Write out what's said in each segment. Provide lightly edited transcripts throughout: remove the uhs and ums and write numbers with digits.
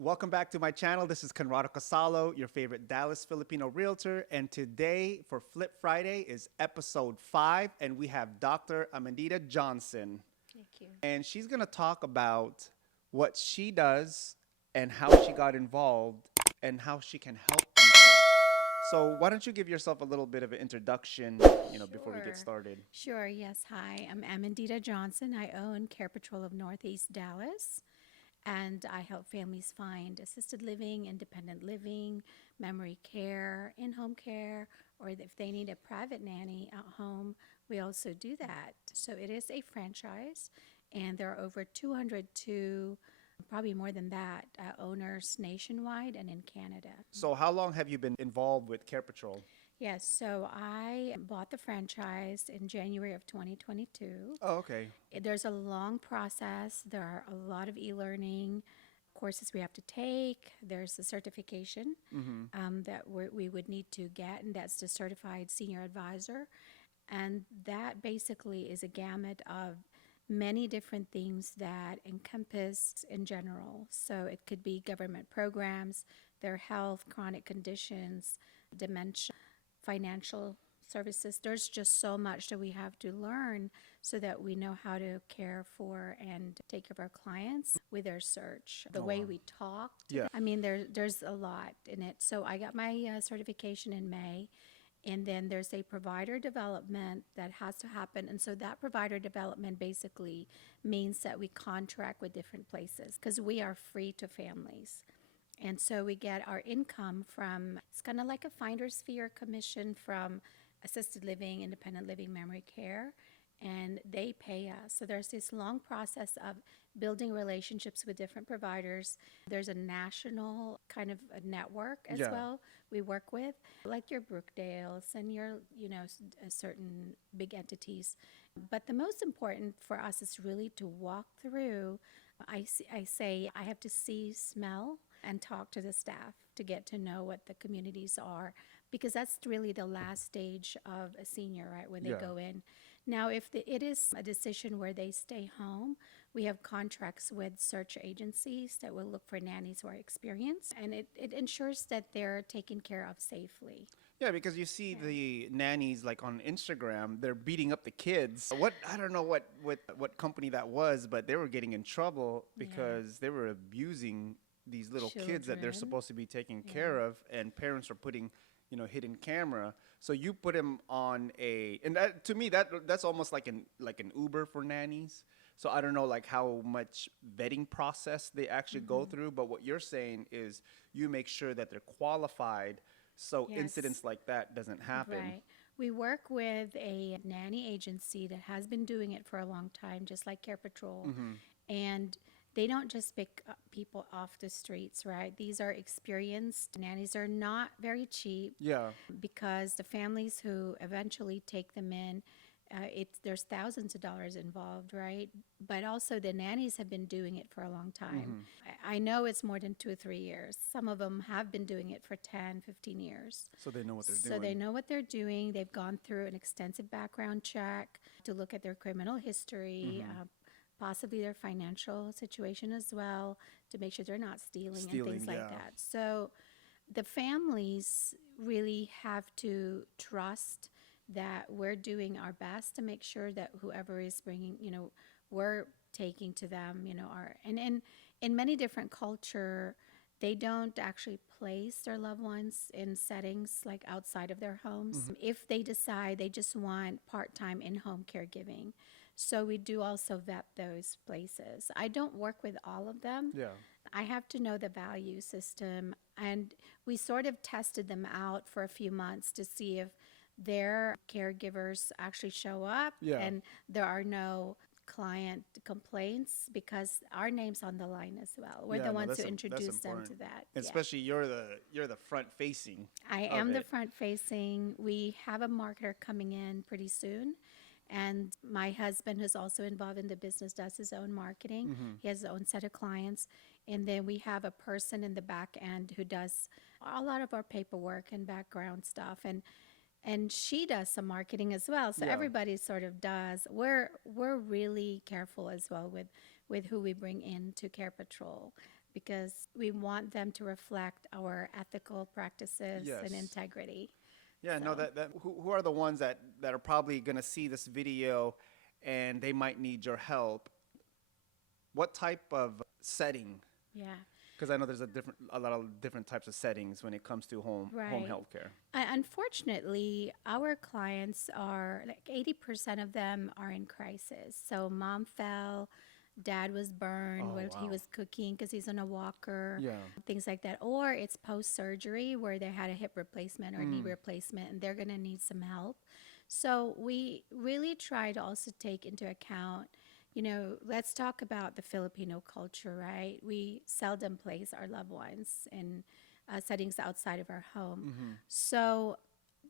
Welcome back to my channel. This is ccasallo, your favorite Dallas Filipino realtor. And today for Flip Friday is episode 5, and we have Dr. Amandita Johnson. Thank you. And she's going to talk about what she does and how she got involved and how she can help people. So why don't you give yourself a little bit of an introduction, before we get started? Sure, yes. Hi, I'm Amandita Johnson. I own Care Patrol of Northeast Dallas, and I help families find assisted living, independent living, memory care, in-home care, or if they need a private nanny at home, we also do that. So it is a franchise, and there are over 202, probably more than that, owners nationwide and in Canada. So how long have you been involved with Care Patrol? Yes, so I bought the franchise in January of 2022. Oh, okay. There's a long process. There are a lot of e-learning courses we have to take. There's a certification that we would need to get, and that's the Certified Senior Advisor. And that basically is a gamut of many different things that encompass in general. So it could be government programs, their health, chronic conditions, dementia, financial services. There's just so much that we have to learn so that we know how to care for and take care of our clients with their search, the way we talk. Yeah. I mean, there's a lot in it. So I got my certification in May. And then there's a provider development that has to happen. And so that provider development basically means that we contract with different places because we are free to families. And so we get our income from, it's kind of like a finder's fee or commission from assisted living, independent living, memory care, and they pay us. So there's this long process of building relationships with different providers. There's a national kind of a network as well we work with, like your Brookdales and your, certain big entities. But the most important for us is really to walk through. I say I have to see, smell, and talk to the staff to get to know what the communities are, because that's really the last stage of a senior, right, when they go in. Now, if it is a decision where they stay home, we have contracts with search agencies that will look for nannies who are experienced, and it ensures that they're taken care of safely. Yeah, because you see the nannies like on Instagram, they're beating up the kids. I don't know what company that was, but they were getting in trouble because they were abusing these little kids that they're supposed to be taking care of, and parents are putting, hidden camera. So you put him on and that, to me, that's almost like an Uber for nannies. So I don't know like how much vetting process they actually go through, but what you're saying is you make sure that they're qualified so incidents like that doesn't happen. Right. We work with a nanny agency that has been doing it for a long time, just like Care Patrol. And they don't just pick up people off the streets, right? These are experienced nannies. Are not very cheap. Yeah. Because the families who eventually take them in, there's thousands of dollars involved, right? But also the nannies have been doing it for a long time. I know it's more than 2 or 3 years. Some of them have been doing it for 10, 15 years. So they know what they're doing. So they know what they're doing. They've gone through an extensive background check to look at their criminal history, possibly their financial situation as well, to make sure they're not stealing and things like that. So the families really have to trust that we're doing our best to make sure that whoever is bringing, we're taking to them, and in many different culture, they don't actually place their loved ones in settings like outside of their homes. If they decide they just want part-time in-home caregiving. So we do also vet those places. I don't work with all of them. Yeah. I have to know the value system, and we sort of tested them out for a few months to see if their caregivers actually show up and there are no client complaints, because our name's on the line as well. We're the ones who introduce them to that. Especially you're the front facing. I am the front facing. We have a marketer coming in pretty soon. And my husband, who's also involved in the business, does his own marketing. He has his own set of clients. And then we have a person in the back end who does a lot of our paperwork and background stuff. And she does some marketing as well. So everybody sort of does. We're really careful as well with who we bring into Care Patrol. because we want them to reflect our ethical practices Yes. and integrity. Yeah, no, So, who are the ones that are probably going to see this video and they might need your help? What type of setting? yeah. Because I know there's a lot of different types of settings when it comes to home Right. health care. Unfortunately, our clients are like 80% of them are in crisis. So mom fell, dad was burned Oh, when he wow. was cooking because he's on a walker, Yeah. things like that. Or it's post surgery where they had a hip replacement or knee replacement and they're going to need some help. So we really try to also take into account, let's talk about the Filipino culture, right? We seldom place our loved ones in settings outside of our home. So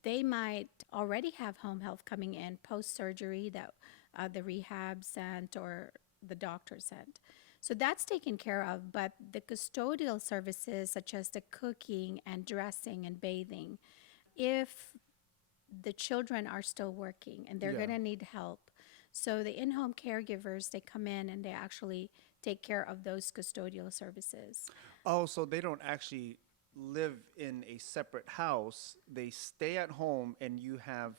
they might already have home health coming in post surgery that the rehab sent or the doctor sent. So that's taken care of, but the custodial services, such as the cooking and dressing and bathing, if the children are still working and they're Yeah. going to need help. So the in-home caregivers, they come in and they actually take care of those custodial services. Oh, so they don't actually live in a separate house. They stay at home and you have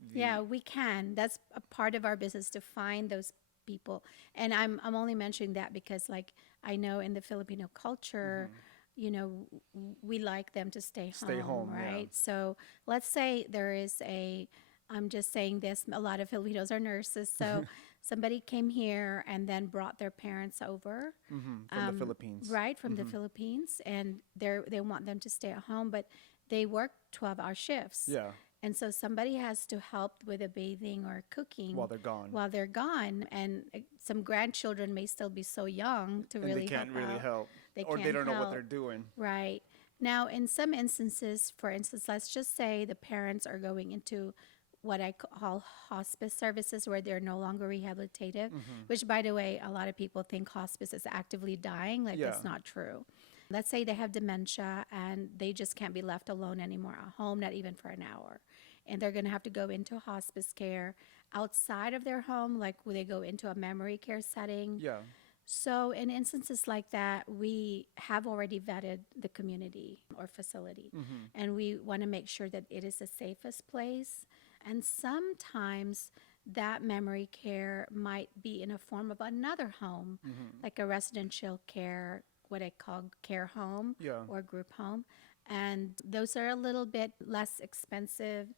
the Yeah, we can. That's a part of our business to find those people. And I'm only mentioning that because like I know in the Filipino culture, we like them to stay home, yeah. right? So let's say there is I'm just saying this, a lot of Filipinos are nurses. So somebody came here and then brought their parents over, from the Philippines. right, from the Philippines, and they want them to stay at home, but they work 12-hour shifts. Yeah. And so somebody has to help with the bathing or cooking While they're gone. While they're gone, and some grandchildren may still be so young to And really they can't help really out. help. They Or they can't don't know what help. they're doing. Right. Now, in some instances, for instance, let's just say the parents are going into what I call hospice services where they're no longer rehabilitative, which, by the way, a lot of people think hospice is actively dying. Like, Yeah. that's not true. Let's say they have dementia and they just can't be left alone anymore at home, not even for an hour. And they're going to have to go into hospice care outside of their home, like when they go into a memory care setting. Yeah. So, in instances like that, we have already vetted the community or facility, and we want to make sure that it is the safest place. And sometimes that memory care might be in a form of another home, like a residential care, what I call care home Yeah. or group home. And those are a little bit less expensive,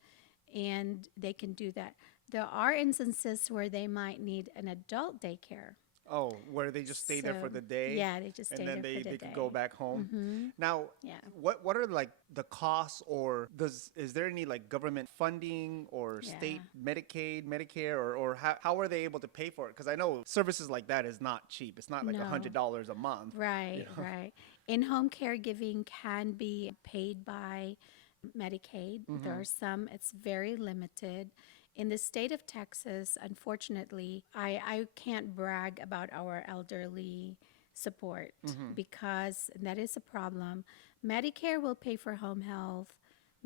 and they can do that. There are instances where they might need an adult daycare. Oh, where they just stay there for So, the day? yeah, they just and stay then there they, for the they could go day. back home. Now, Yeah. what are like the costs, or is there any like government funding or state Medicaid, Medicare, or how are they able to pay for it? Because I know services like that is not cheap. It's not like No. $100 a month. Right, right. In-home caregiving can be paid by Medicaid. There are some, it's very limited. In the state of Texas, unfortunately, I can't brag about our elderly support because that is a problem. Medicare will pay for home health,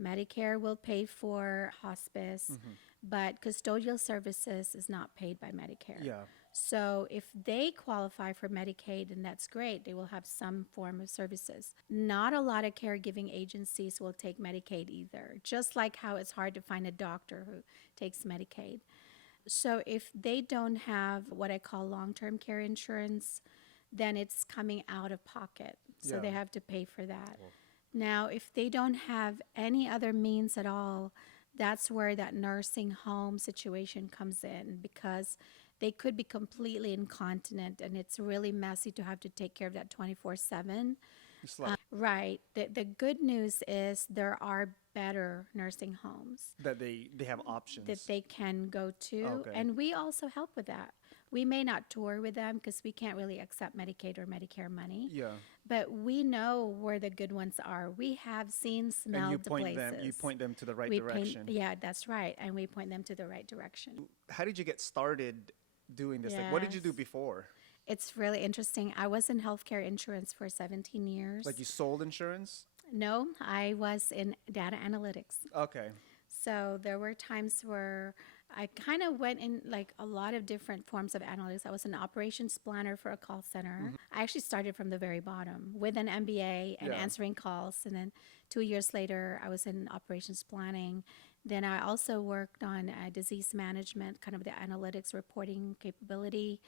Medicare will pay for hospice, but custodial services is not paid by Medicare. Yeah. So if they qualify for Medicaid, then that's great. They will have some form of services. Not a lot of caregiving agencies will take Medicaid either, just like how it's hard to find a doctor who takes Medicaid. So if they don't have what I call long-term care insurance, then it's coming out of pocket. So they Yeah. have to pay for that. Now, if they don't have any other means at all, that's where that nursing home situation comes in because they could be completely incontinent and it's really messy to have to take care of that 24/7. It's like Right. The good news is there are better nursing homes that they have options. that they can go to. Okay. And we also help with that. We may not tour with them because we can't really accept Medicaid or Medicare money. Yeah. But we know where the good ones are. We have seen, smelled And you the point places. you point them to the right We direction. yeah, that's right. And we point them to the right direction. How did you get started doing this? Like, what did you do Yes. before? It's really interesting. I was in healthcare insurance for 17 years. Like, you sold insurance? No, I was in data analytics. Okay. So there were times where I kind of went in like a lot of different forms of analytics. I was an operations planner for a call center. I actually started from the very bottom with an MBA and Yeah. answering calls. And then 2 years later, I was in operations planning. Then I also worked on disease management, kind of the analytics reporting capability.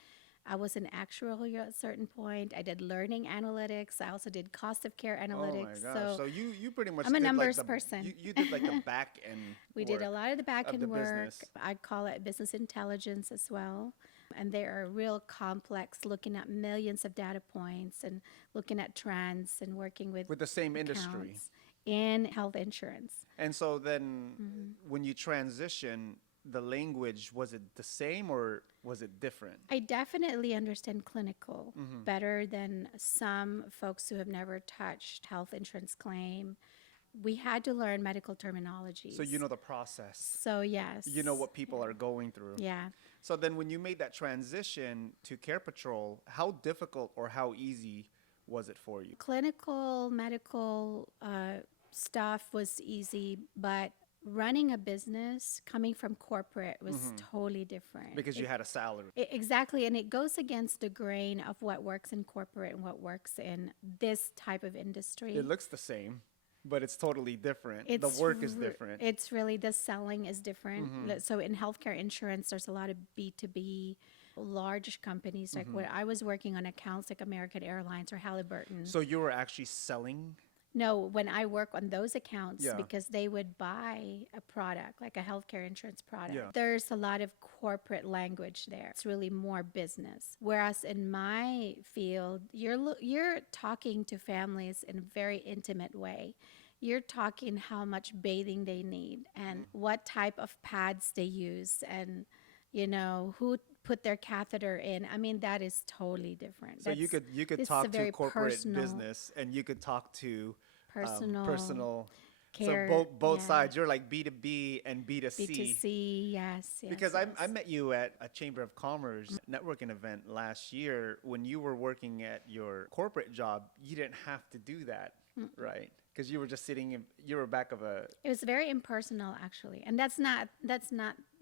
I was an actuary at a certain point. I did learning analytics. I also did cost of care Oh my analytics. gosh. So you pretty much I'm a did like numbers the person. you did like the back end We did a work lot of the back of end the work. business. I call it business intelligence as well. And they are real complex, looking at millions of data points and looking at trends and working with With the same industry. accounts in health insurance. And so then when you transition, the language, was it the same or was it different? I definitely understand clinical better than some folks who have never touched health insurance claim. We had to learn medical terminologies. So you know the process. So yes. You know what people are going through. Yeah. So then when you made that transition to Care Patrol, how difficult or how easy was it for you? Clinical, medical stuff was easy, but running a business coming from corporate was totally different. Because you had a salary. Exactly, and it goes against the grain of what works in corporate and what works in this type of industry. It looks the same, but it's totally different. The It's work is different. It's really, the selling is different. So in healthcare insurance, there's a lot of B2B large companies. Like when I was working on accounts like American Airlines or Halliburton. So you were actually selling? No, when I work on those accounts, Yeah. because they would buy a product, like a healthcare insurance product, Yeah. there's a lot of corporate language there. It's really more business. Whereas in my field, you're talking to families in a very intimate way. You're talking how much bathing they need and what type of pads they use and, who put their catheter in. I mean, that is totally different. So you could it's a talk to very corporate personal- business and you could talk to personal So care, both yeah. sides, you're like B2B and B2C. B2C, yes. Because yes. I met you at a Chamber of Commerce networking event last year. When you were working at your corporate job, you didn't have to do that, right? Because you were just you were back of a. It was very impersonal, actually, and that's not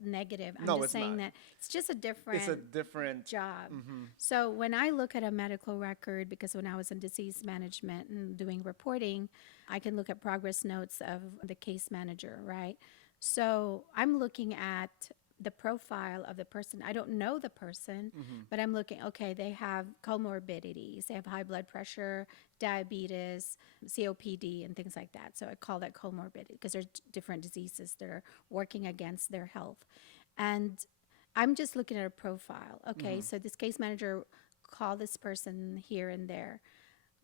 negative. I'm No, just it's saying not. that it's just a different It's a different. job. So when I look at a medical record, because when I was in disease management and doing reporting, I can look at progress notes of the case manager, right? So I'm looking at the profile of the person. I don't know the person, but I'm looking, okay, they have comorbidities. They have high blood pressure, diabetes, COPD, and things like that. So I call that comorbidity because there's different diseases that are working against their health. And I'm just looking at a profile. Okay, so this case manager called this person here and there,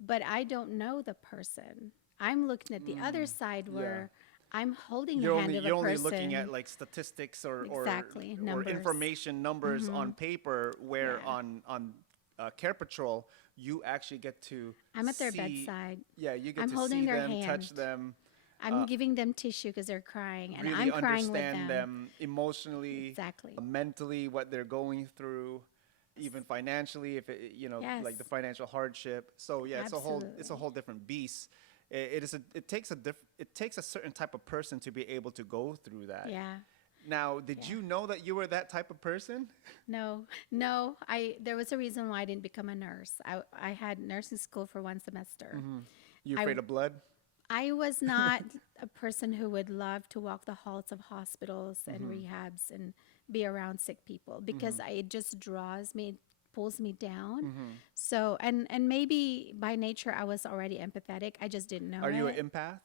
but I don't know the person. I'm looking at the other side where I'm holding the hand of a person. You're only looking at like statistics or Exactly, or numbers. information numbers on paper. Where Yeah. on Care Patrol, you actually get to. I'm at their see- bedside. Yeah, you get I'm to holding see their them, touch hand. them, I'm giving them tissue because they're crying, and really I'm crying with understand them. emotionally, Exactly. mentally, what they're going through, even financially, if it, like the Yes. financial hardship. So yeah, it's a Absolutely. whole different beast. It takes a certain type of person to be able to go through that. Yeah. Now, did you know that you were that type of person? No. There was a reason why I didn't become a nurse. I had nursing school for 1 semester. You afraid of blood? I was not a person who would love to walk the halls of hospitals and rehabs and be around sick people because it just draws me, pulls me down. So, and maybe by nature I was already empathetic. I just didn't know Are you an it. empath?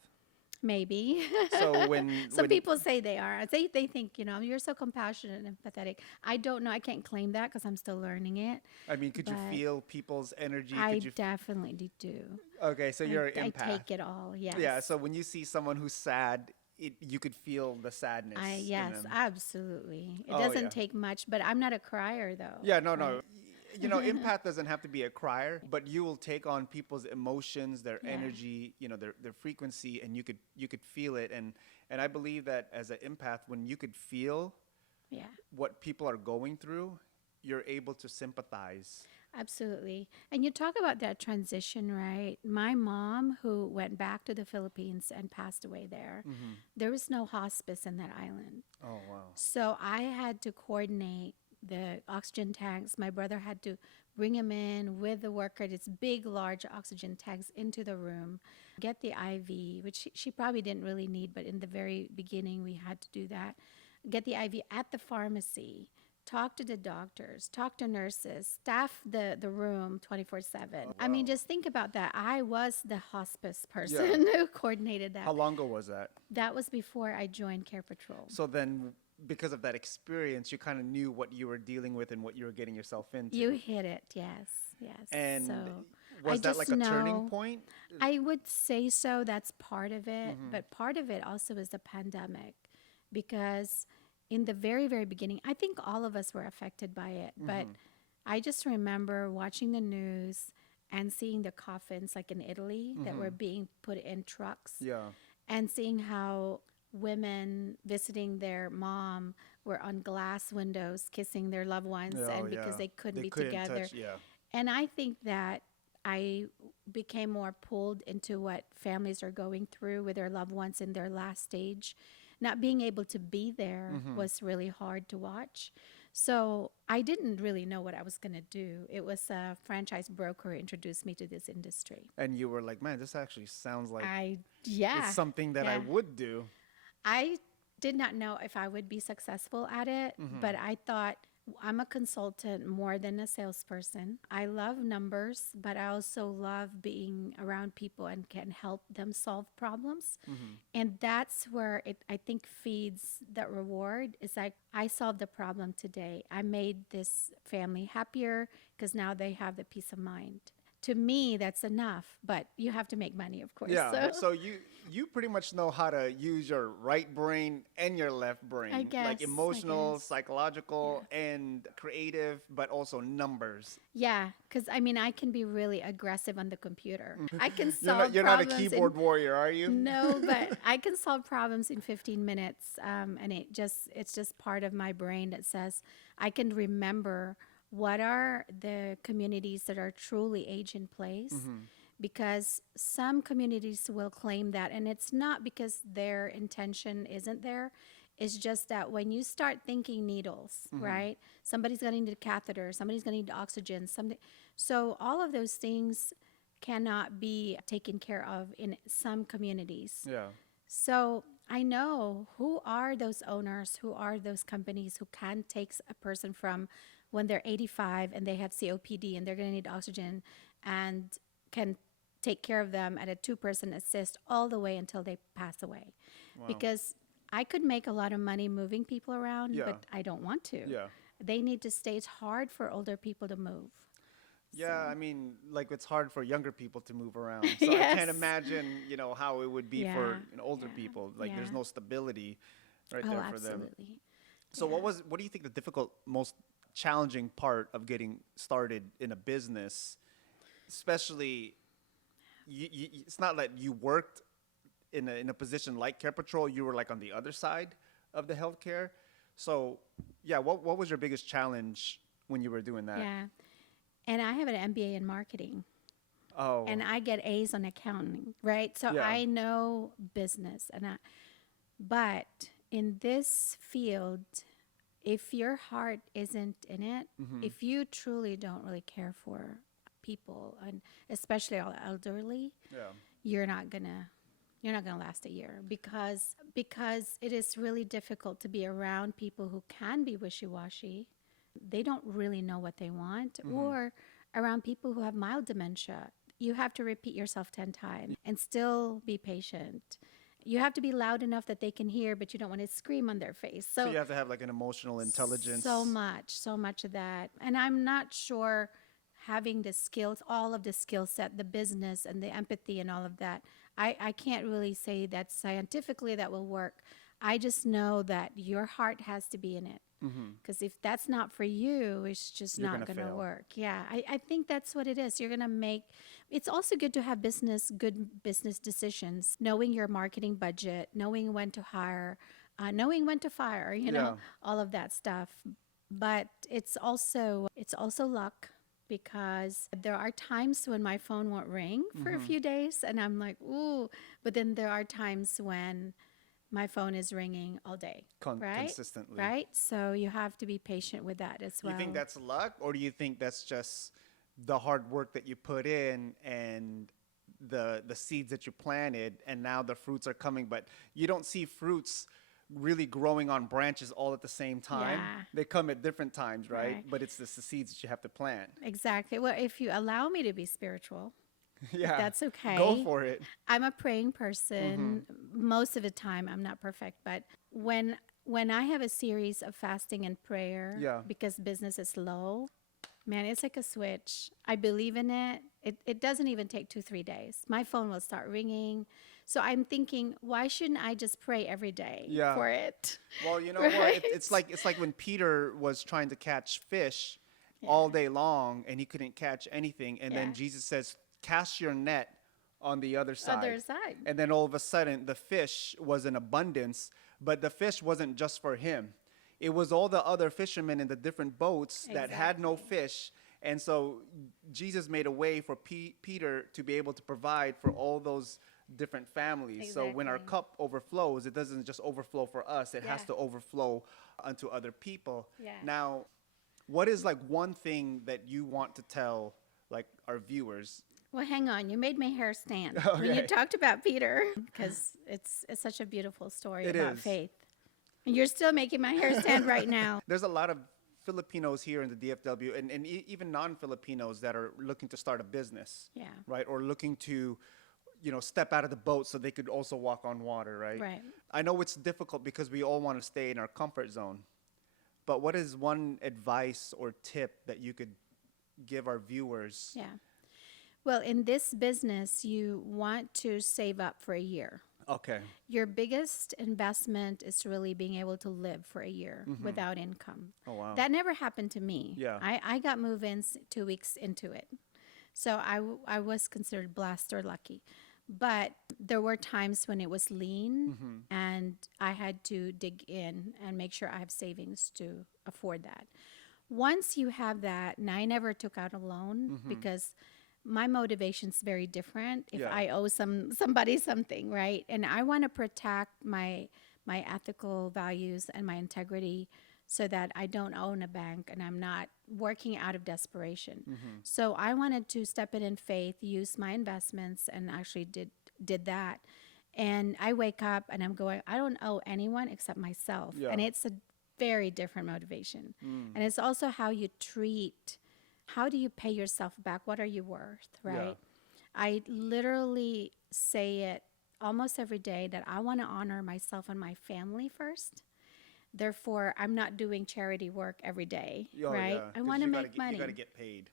Maybe. So when Some people say they are. They think, you're so compassionate and empathetic. I don't know. I can't claim that because I'm still learning it. I mean, could you but feel people's energy? I Could you definitely do. Okay, so you're an I empath. take it all. Yes. Yeah, so when you see someone who's sad, you could feel the sadness. in Yes, them. absolutely. It Oh, doesn't yeah. take much, but I'm not a crier though. Yeah, no. Empath doesn't have to be a crier, but you will take on people's emotions, their Yeah. energy, their frequency, and you could feel it. And I believe that as an empath, when you could feel Yeah. what people are going through, you're able to sympathize. Absolutely. And you talk about that transition, right? My mom, who went back to the Philippines and passed away there, there was no hospice in that island. Oh, wow. So I had to coordinate the oxygen tanks. My brother had to bring him in with the worker, this big, large oxygen tanks into the room, get the IV, which she probably didn't really need, but in the very beginning, we had to do that. Get the IV at the pharmacy, talk to the doctors, talk to nurses, staff the room 24/7. Oh, I mean, wow. just think about that. I was the hospice Yeah. person who coordinated How that. long ago was that? That was before I joined Care Patrol. So then, because of that experience, you kind of knew what you were dealing with and what you were getting yourself into. You hit it, yes, yes. And So was I that like just a turning know, point? I would say so. That's part of it, but part of it also is the pandemic, because in the very, very beginning, I think all of us were affected by it. But I just remember watching the news and seeing the coffins, like in Italy, that were being put in trucks, Yeah. and seeing how women visiting their mom were on glass windows kissing their loved ones, Oh, and because yeah. they couldn't They be couldn't together. touch, yeah. And I think that I became more pulled into what families are going through with their loved ones in their last stage. Not being able to be there was really hard to watch. So I didn't really know what I was going to do. It was a franchise broker who introduced me to this industry. And you were like, man, this actually sounds like Yeah. it's something that I Yeah. would do. I did not know if I would be successful at it, but I thought I'm a consultant more than a salesperson. I love numbers, but I also love being around people and can help them solve problems. And that's where it, I think, feeds that reward. It's like, I solved the problem today. I made this family happier because now they have the peace of mind. To me, that's enough, but you have to make money, of course. Yeah. So you pretty much know how to use your right brain and your left brain. guess, Like I emotional, guess. psychological, and creative, but also numbers. Yeah, because I mean, I can be really aggressive on the computer. I can You're solve you're not a problems keyboard warrior, are you? no, but I can solve problems in 15 minutes, and it's just part of my brain that says I can remember what are the communities that are truly age in place. Because some communities will claim that, and it's not because their intention isn't there. It's just that when you start thinking needles, right? Somebody's going to need a catheter, somebody's going to need oxygen, something. So all of those things cannot be taken care of in some communities. Yeah. So I know who are those owners, who are those companies who can take a person from when they're 85 and they have COPD and they're going to need oxygen, and can take care of them at a two-person assist all the way until they pass away. Wow. Because I could make a lot of money moving people around, Yeah. but I don't want to. Yeah. They need to stay. It's hard for older people to move. Yeah, I mean, like it's hard for younger people to move around. So I Yes. can't imagine, how it would be for Yeah, older yeah, people. Like there's yeah. no stability right Oh, there for them. absolutely. So Yeah. what do you think the difficult, most challenging part of getting started in a business, especially it's not that you worked in a position like Care Patrol, you were like on the other side of the healthcare. So, yeah, what was your biggest challenge when you were doing that? Yeah. And I have an MBA in marketing, Oh, and I get A's on accounting, right? So Yeah. I know business, but in this field, if your heart isn't in it, if you truly don't really care for people, and especially all elderly, yeah. you're not gonna last a year, because it is really difficult to be around people who can be wishy-washy. They don't really know what they want, or around people who have mild dementia. You have to repeat yourself 10 times and still be patient. You have to be loud enough that they can hear, but you don't want to scream on their face. So you have to have like an emotional intelligence. So much of that. And I'm not sure having the skills, all of the skill set, the business and the empathy and all of that. I can't really say that scientifically that will work. I just know that your heart has to be in it. Because if that's not for you, it's just You're not gonna going to fail. work. Yeah, I think that's what it is. You're going to make, it's also good to have good business decisions, knowing your marketing budget, knowing when to hire, knowing when to fire, Yeah. all of that stuff. But it's also luck. because there are times when my phone won't ring for a few days and I'm like, ooh, but then there are times when my phone is ringing all day, right? Consistently. Right? So you have to be patient with that as well. You think that's luck, or do you think that's just the hard work that you put in and the seeds that you planted, and now the fruits are coming, but you don't see fruits really growing on branches all at the same time. Yeah. They come at different times, right? Right. But it's just the seeds that you have to plant. Exactly. Well, if you allow me to be spiritual, Yeah. that's okay. Go for it. I'm a praying person. Most of the time, I'm not perfect, but when I have a series of fasting and prayer, Yeah. because business is low, man, it's like a switch. I believe in it. It doesn't even take 2-3 days. My phone will start ringing. So I'm thinking, why shouldn't I just pray every day Yeah. for it? Well, you know Right? what? It's like when Peter was trying to catch fish all day long and he couldn't catch anything, and then Yeah. Jesus says, "Cast your net on the other side." Other side. And then all of a sudden, the fish was in abundance, but the fish wasn't just for him. It was all the other fishermen in the different boats that had no fish. And so Jesus made a way for Peter to be able to provide for all those different families. So when our Exactly. cup overflows, it doesn't just overflow for us, it has Yeah. to overflow unto other people. Yeah. Now, what is like one thing that you want to tell like our viewers? Well, hang on. You made my hair stand when you Okay. talked about Peter, because it's such a beautiful story It about is. faith. And you're still making my hair stand right now. There's a lot of Filipinos here in the DFW, and even non-Filipinos that are looking to start a business, Yeah. right? Or looking to, step out of the boat so they could also walk on water, right? Right. I know it's difficult because we all want to stay in our comfort zone. But what is one advice or tip that you could give our viewers? Yeah. Well, in this business, you want to save up for a year. Okay. Your biggest investment is really being able to live for a year without income. Oh, wow. That never happened to me. Yeah. I got move-ins 2 weeks into it. So I was considered blessed or lucky. But there were times when it was lean and I had to dig in and make sure I have savings to afford that. Once you have that, and I never took out a loan because my motivation's very different if Yeah. I owe somebody something, right? And I want to protect my ethical values and my integrity so that I don't own a bank and I'm not working out of desperation. So I wanted to step in faith, use my investments, and actually did that. And I wake up and I'm going, I don't owe anyone except myself. Yeah. And it's a very different motivation. And it's also how you treat, how do you pay yourself back? What are you worth, right? I literally say it almost every day that I want to honor myself and my family first. Therefore, I'm not doing charity work every day, Oh, right? yeah, I 'cause want to you gotta make get- money. You got to get paid.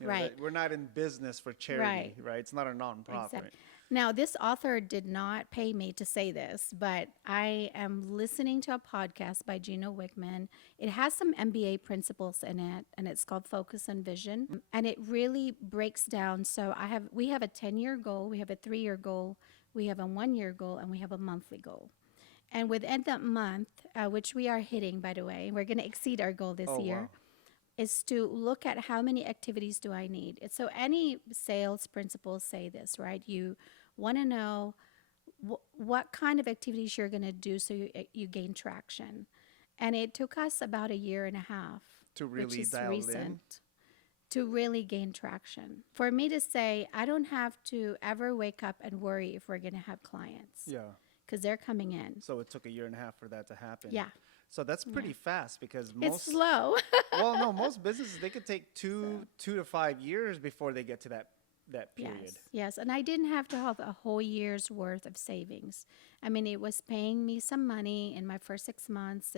Right. We're not in business for charity, right? It's not a nonprofit. Exact- Now, this author did not pay me to say this, but I am listening to a podcast by Gino Wickman. It has some MBA principles in it, and it's called Focus and Vision. And it really breaks down. So we have a 10-year goal, we have a 3-year goal, we have a 1-year goal, and we have a monthly goal. And within that month, which we are hitting, by the way, we're going to exceed our goal this Oh, year. wow. Is to look at how many activities do I need. So any sales principles say this, right? You want to know what kind of activities you're going to do so you gain traction. And it took us about 1.5 years To which really is dial in. recent, to really gain traction. For me to say, I don't have to ever wake up and worry if we're going to have clients Yeah. because they're coming in. So it took 1.5 years for that to happen. Yeah. So that's pretty fast because It's most slow. well, no, most businesses they could take two to 5 years before they get to that period. Yes. And I didn't have to have a whole year's worth of savings. I mean, it was paying me some money in my first 6 months,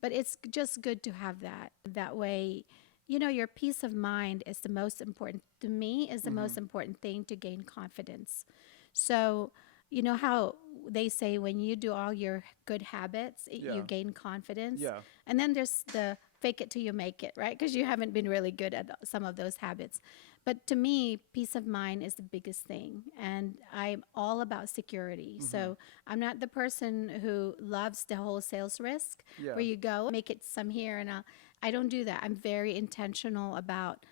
but it's just good to have that. That way, your peace of mind is the most important, to me, is the most important thing to gain confidence. So, you know how they say when you do all your good habits, Yeah. you gain confidence. Yeah. And then there's the fake it till you make it, right? Because you haven't been really good at some of those habits. But to me, peace of mind is the biggest thing. And I'm all about security. So I'm not the person who loves the whole sales risk Yeah. where you go, make it some here and I don't do that. I'm very intentional about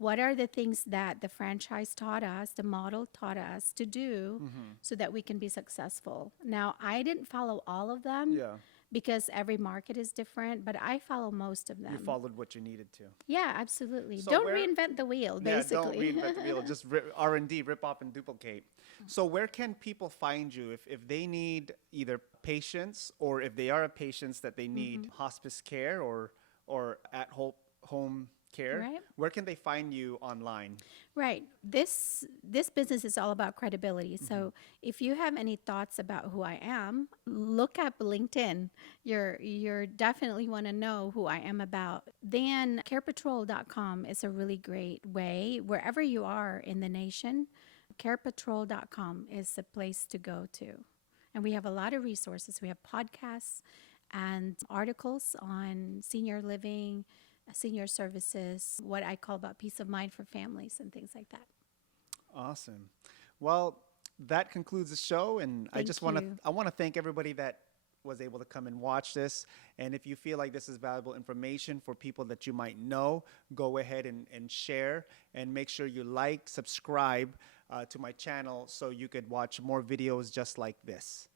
what are the things that the franchise taught us, the model taught us to do so that we can be successful. Now, I didn't follow all of them Yeah. because every market is different, but I follow most of them. You followed what you needed to. Yeah, absolutely. So Don't where- reinvent the wheel, Yeah, don't basically. reinvent the wheel. Just R&D, rip off and duplicate. So where can people find you if they need either patients, or if they are a patients that they need hospice care or at home care? Right. Where can they find you online? Right. This business is all about credibility. So if you have any thoughts about who I am, look up LinkedIn. You're definitely want to know who I am about. Then carepatrol.com is a really great way wherever you are in the nation. Carepatrol.com is the place to go to. And we have a lot of resources. We have podcasts and articles on senior living, senior services, what I call about peace of mind for families and things like that. Awesome. Well, that concludes the show, and I Thank just want to you. I want to thank everybody that was able to come and watch this. And if you feel like this is valuable information for people that you might know, go ahead and share, and make sure you like, subscribe to my channel so you could watch more videos just like this.